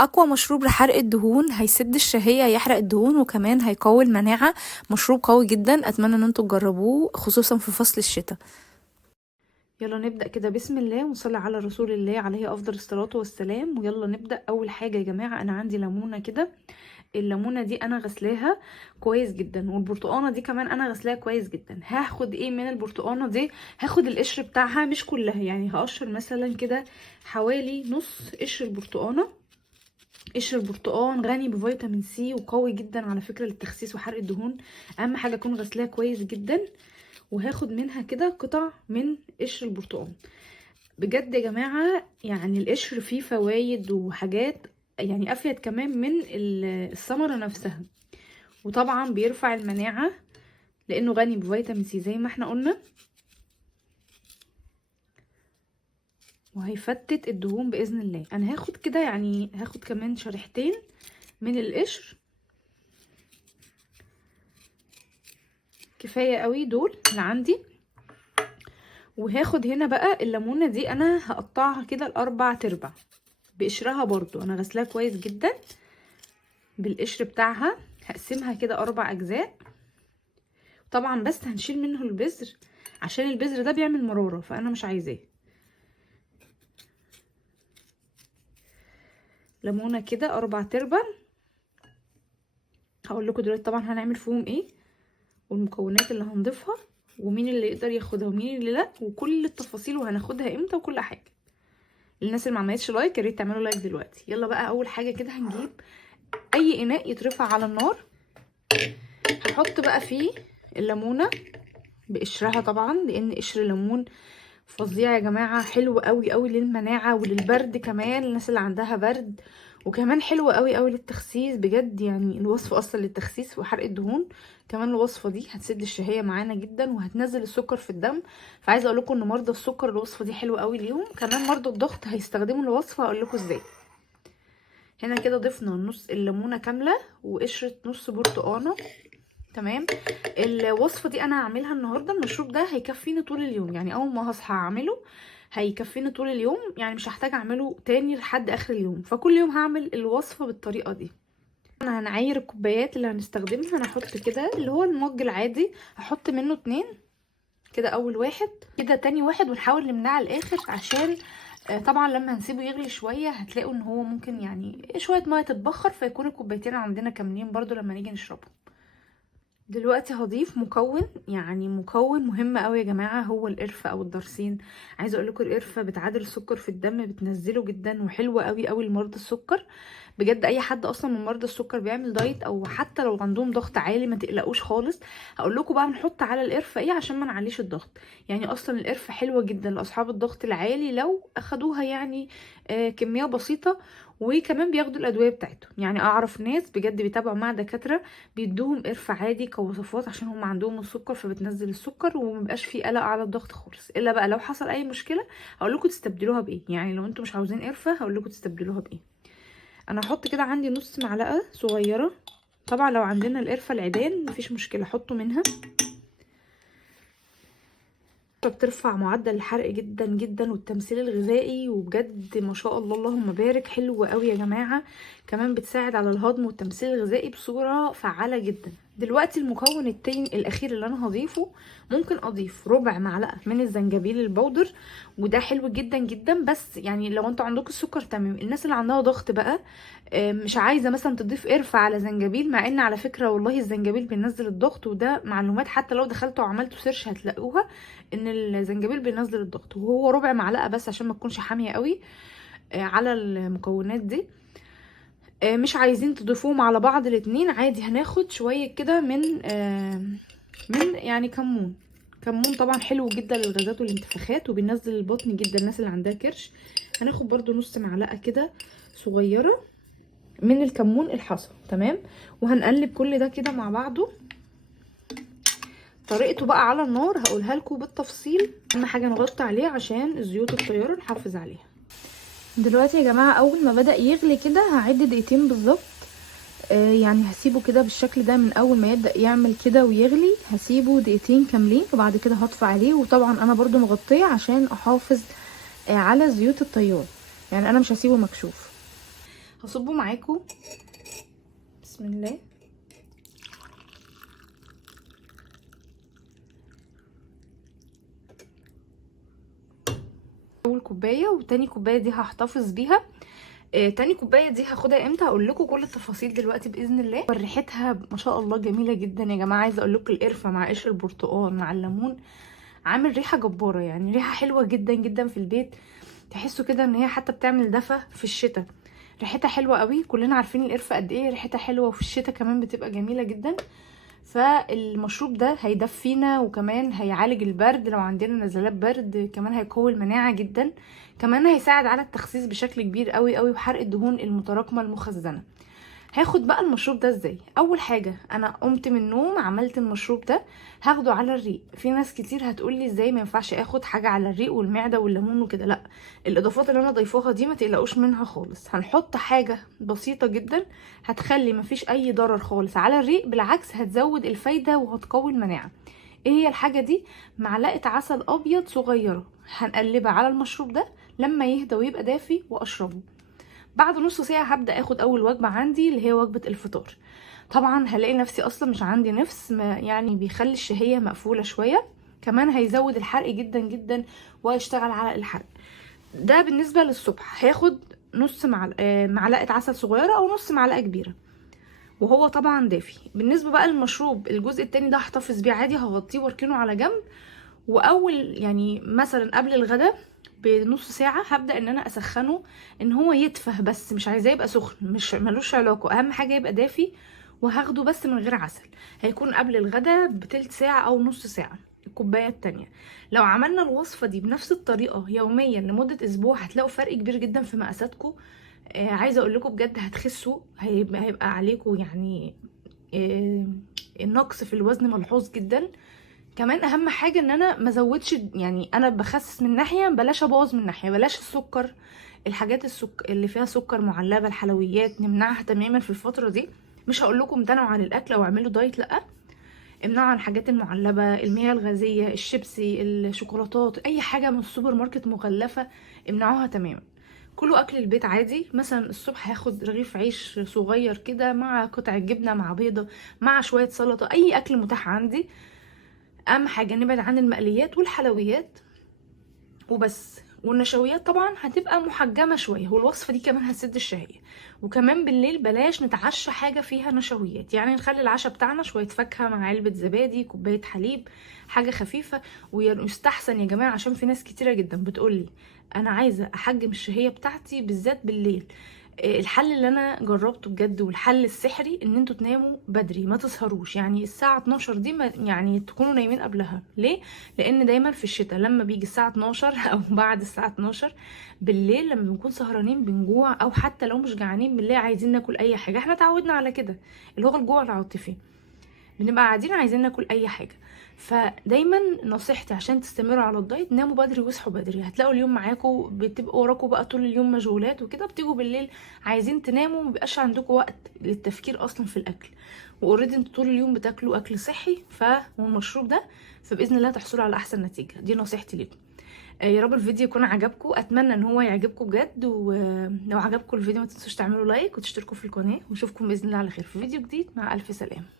اقوى مشروب لحرق الدهون، هيسد الشهية، هيحرق الدهون، وكمان هيقوي المناعة. مشروب قوي جدا، اتمنى ان انتوا تجربوه خصوصا في فصل الشتاء. يلا نبدأ كده، بسم الله ونصلي على رسول الله عليه افضل الصلاة والسلام. ويلا نبدأ. اول حاجة يا جماعة، انا عندي ليمونة كده. الليمونة دي انا غسلاها كويس جدا، والبرتقانة دي كمان انا غسلاها كويس جدا. هاخد ايه من البرتقانة دي؟ هاخد القشر بتاعها مش كلها، يعني هقشر مثلا كده حوالي نص قشر البرتقانة. قشر البرتقال غني بفيتامين سي وقوي جدا على فكرة للتخسيس وحرق الدهون. اهم حاجة اكون غسلاها كويس جدا. وهاخد منها كده قطع من قشر البرتقال. بجد يا جماعة يعني القشر فيه فوايد وحاجات، يعني افيد كمان من الثمرة نفسها. وطبعا بيرفع المناعة لانه غني بفيتامين سي زي ما احنا قلنا، وهيفتت الدهون باذن الله. انا هاخد كده، يعني هاخد كمان شريحتين من القشر، كفايه قوي دول اللي عندي. وهاخد هنا بقى الليمونه دي، انا هقطعها كده لاربع تربع بقشرها، برضو انا غسلاها كويس جدا بالقشر بتاعها. هقسمها كده 4 اجزاء طبعا، بس هنشيل منه البذر عشان البذر ده بيعمل مراره، فانا مش عايزاه. ليمونه كده 4 تربع. هقول لكم دلوقتي طبعا هنعمل فيهم ايه، والمكونات اللي هنضيفها، ومين اللي يقدر ياخدها ومين اللي لا، وكل التفاصيل، وهناخدها امتى وكل حاجه. الناس اللي ما عملتش لايك يا ريت تعملوا لايك دلوقتي. يلا بقى، اول حاجه كده هنجيب اي اناء يترفع على النار. هحط بقى فيه الليمونه بقشرها طبعا، لان قشر الليمون فظيع يا جماعه، حلو قوي قوي للمناعه وللبرد كمان، الناس اللي عندها برد. وكمان حلو قوي قوي للتخسيس بجد، يعني الوصفه اصلا للتخسيس وحرق الدهون. كمان الوصفه دي هتسد الشهيه معانا جدا، وهتنزل السكر في الدم. فعايزه اقول لكم ان مرضى السكر الوصفه دي حلوه قوي ليهم. كمان مرضى الضغط هيستخدموا الوصفه، هقول لكم ازاي. هنا كده ضفنا نص الليمونه كامله وقشره نص برتقانه. تمام. الوصفه دي انا هعملها النهارده. المشروب ده هيكفيني طول اليوم، يعني اول ما هصحى اعمله هيكفيني طول اليوم، يعني مش هحتاج اعمله تاني لحد اخر اليوم. فكل يوم هعمل الوصفه بالطريقه دي. انا هنعاير الكوبايات اللي هنستخدمها. انا هحط كده اللي هو المج العادي، هحط منه 2 كده، اول واحد كده، تاني واحد، ونحاول نمنعه على الاخر عشان طبعا لما هنسيبه يغلي شويه هتلاقوا ان هو ممكن يعني شويه ميه تتبخر، فيكون الكوبايتين عندنا كاملين برضو لما نيجي نشربهم. دلوقتي هضيف مكون، يعني مكون مهم قوي يا جماعه، هو القرفه او الدرسين. عايزه اقول لكم القرفه بتعادل السكر في الدم، بتنزله جدا، وحلوه قوي قوي لمرضى السكر. بجد اي حد اصلا من مرضى السكر بيعمل دايت، او حتى لو عندهم ضغط عالي، ما تقلقوش خالص. هقول لكم بقى نحط على القرفه ايه عشان ما نعليش الضغط. يعني اصلا القرفه حلوه جدا لاصحاب الضغط العالي لو اخدوها، يعني كميه بسيطه. وكمان بياخدوا الادويه بتاعتهم، يعني اعرف ناس بجد بيتابعوا مع دكاتره بيدوهم قرفه عادي كوصفات عشان هم عندهم السكر، فبتنزل السكر ومبقاش فيه قلق على الضغط خالص. الا بقى لو حصل اي مشكله هقول لكم تستبدلوها بايه، يعني لو انتم مش عاوزين قرفه هقول لكم تستبدلوها بايه. انا هحط كده عندي نص معلقه صغيره. طبعا لو عندنا القرفه العيدان مفيش مشكله، حطوا منها. بترفع معدل الحرق جدا جدا والتمثيل الغذائي، وبجد ما شاء الله اللهم بارك، حلو قوي يا جماعه. كمان بتساعد على الهضم والتمثيل الغذائي بصوره فعاله جدا. دلوقتي المكون التاني الاخير اللي انا هضيفه، ممكن اضيف ربع معلقه من الزنجبيل البودر، وده حلو جدا جدا. بس يعني لو انتوا عندكم السكر تمام. الناس اللي عندها ضغط بقى مش عايزه مثلا تضيف قرفه على زنجبيل، مع ان على فكره والله الزنجبيل بينزل الضغط، وده معلومات حتى لو دخلتوا وعملتوا سيرش هتلاقوها ان الزنجبيل بينزل الضغط. وهو ربع معلقه بس عشان ما تكونش حاميه قوي على المكونات دي. مش عايزين تضيفوهم على بعض الاتنين عادي، هناخد شويه كده من يعني كمون. كمون طبعا حلو جدا للغازات والانتفاخات، وبينزل البطن جدا الناس اللي عندها كرش. هناخد برضو نص معلقه كده صغيره من الكمون الحصى. تمام. وهنقلب كل ده كده مع بعضه. طريقته بقى على النار هقولها لكم بالتفصيل. اهم حاجه نغطي عليه عشان الزيوت الطياره نحافظ عليها. دلوقتي يا جماعه اول ما بدا يغلي كده هعد دقيقتين بالظبط. يعني هسيبه كده بالشكل ده، من اول ما يبدا يعمل كده ويغلي هسيبه دقيقتين كاملين، وبعد كده هطفي عليه. وطبعا انا برضو مغطيه عشان احافظ على زيوت الطيار، يعني انا مش هسيبه مكشوف. هصبه معاكم. بسم الله. اول كوبايه، وتاني كوبايه دي هحتفظ بيها. تاني كوبايه دي هاخدها امتى هقول لكم كل التفاصيل دلوقتي باذن الله. ريحتها ما شاء الله جميله جدا يا جماعه. عايزه اقول لكم القرفه مع قشر البرتقال مع الليمون عامل ريحه جباره، يعني ريحه حلوه جدا جدا في البيت. تحسوا كده ان هي حتى بتعمل دفى في الشتاء. ريحتها حلوه قوي، كلنا عارفين القرفه قد ايه ريحتها حلوه، وفي الشتاء كمان بتبقى جميله جدا. فالمشروب ده هيدفينا، وكمان هيعالج البرد لو عندنا نزلات برد، كمان هيقوي المناعه جدا، كمان هيساعد على التخسيس بشكل كبير قوي قوي وحرق الدهون المتراكمه المخزنه. هاخد بقى المشروب ده ازاي؟ اول حاجه انا قمت من النوم عملت المشروب ده، هاخده على الريق. في ناس كتير هتقولي ازاي ما ينفعش اخد حاجه على الريق والمعده والليمون وكده، لا، الاضافات اللي انا ضايفاها دي ما تقلقوش منها خالص. هنحط حاجه بسيطه جدا هتخلي مفيش اي ضرر خالص على الريق، بالعكس هتزود الفايده وهتقوي المناعه. ايه هي الحاجه دي؟ معلقه عسل ابيض صغيره، هنقلبها على المشروب ده لما يهدى ويبقى دافي واشربه. بعد نص ساعة هبدأ اخد اول وجبة عندي اللي هي وجبة الفطار. طبعا هلاقي نفسي اصلا مش عندي نفس، يعني بيخلي الشهية مقفولة شوية، كمان هيزود الحرق جدا جدا ويشتغل على الحرق. ده بالنسبة للصبح. هاخد نص معلقة عسل صغيرة او نص معلقة كبيرة، وهو طبعا دافي. بالنسبة بقى للمشروب الجزء التاني ده هحتفظ بيه عادي، هغطيه واركنه على جنب. واول يعني مثلا قبل الغدا بنص ساعة هبدأ ان انا اسخنه ان هو يدفى، بس مش عايزاه يبقى سخن، مش ملوش علاقة، اهم حاجة يبقى دافي. وهاخده بس من غير عسل. هيكون قبل الغدا بتلت ساعة او نص ساعة. الكوباية التانية لو عملنا الوصفة دي بنفس الطريقة يوميا لمدة اسبوع هتلاقوا فرق كبير جدا في مقاساتكم. عايزة اقول لكم بجد هتخسوا، هيبقى عليكم يعني النقص في الوزن ملحوظ جدا. كمان اهم حاجه ان انا ما ازودش، يعني انا بخسس من ناحيه بلاش ابوظ من ناحيه. بلاش السكر، الحاجات اللي فيها سكر معلبه، الحلويات نمنعها تماما في الفتره دي. مش هقول لكم امتنعوا عن الاكل او اعملوا دايت، لا، امنعوا عن الحاجات المعلبه، المياه الغازيه، الشيبسي، الشوكولاتات، اي حاجه من السوبر ماركت مغلفه امنعوها تماما. كله اكل البيت عادي. مثلا الصبح هاخد رغيف عيش صغير كده مع قطع جبنه مع بيضه مع شويه سلطه، اي اكل متاح عندي. اهم حاجه نبعد عن المقليات والحلويات وبس. والنشويات طبعا هتبقى محجمه شويه، والوصفه دي كمان هتسد الشهيه. وكمان بالليل بلاش نتعشى حاجه فيها نشويات، يعني نخلي العشاء بتاعنا شويه فاكهه مع علبه زبادي كوبايه حليب، حاجه خفيفه. ويستحسن يا جماعه، عشان في ناس كتيره جدا بتقولي انا عايزه احجم الشهيه بتاعتي بالذات بالليل. الحل اللي انا جربته بجد والحل السحري ان انتوا تناموا بدري، ما تسهروش. يعني الساعه 12 دي ما يعني تكونوا نايمين قبلها. ليه؟ لان دايما في الشتاء لما بيجي الساعه 12 او بعد الساعه 12 بالليل لما بنكون سهرانين بنجوع، او حتى لو مش جعانين بالليل عايزين ناكل اي حاجه. احنا اتعودنا على كده، اللي هو الجوع العاطفي، بنبقى قاعدين عايزين ناكل اي حاجه. فدايما نصيحتي عشان تستمروا على الدايت ناموا بدري واصحوا بدري. هتلاقوا اليوم معاكم بتبقوا وراكم بقى طول اليوم مشغولات وكده، بتيجوا بالليل عايزين تناموا، مبيبقاش عندكم وقت للتفكير اصلا في الاكل، واوريدي انتوا طول اليوم بتاكلوا اكل صحي والمشروب ده، فباذن الله تحصلوا على احسن نتيجه. دي نصيحتي لكم. يا رب الفيديو يكون عجبكم، اتمنى ان هو يعجبكم بجد. ولو عجبكم الفيديو ما تنسوش تعملوا لايك وتشتركوا في القناه، واشوفكم باذن الله على خير في فيديو جديد. مع الف سلامه.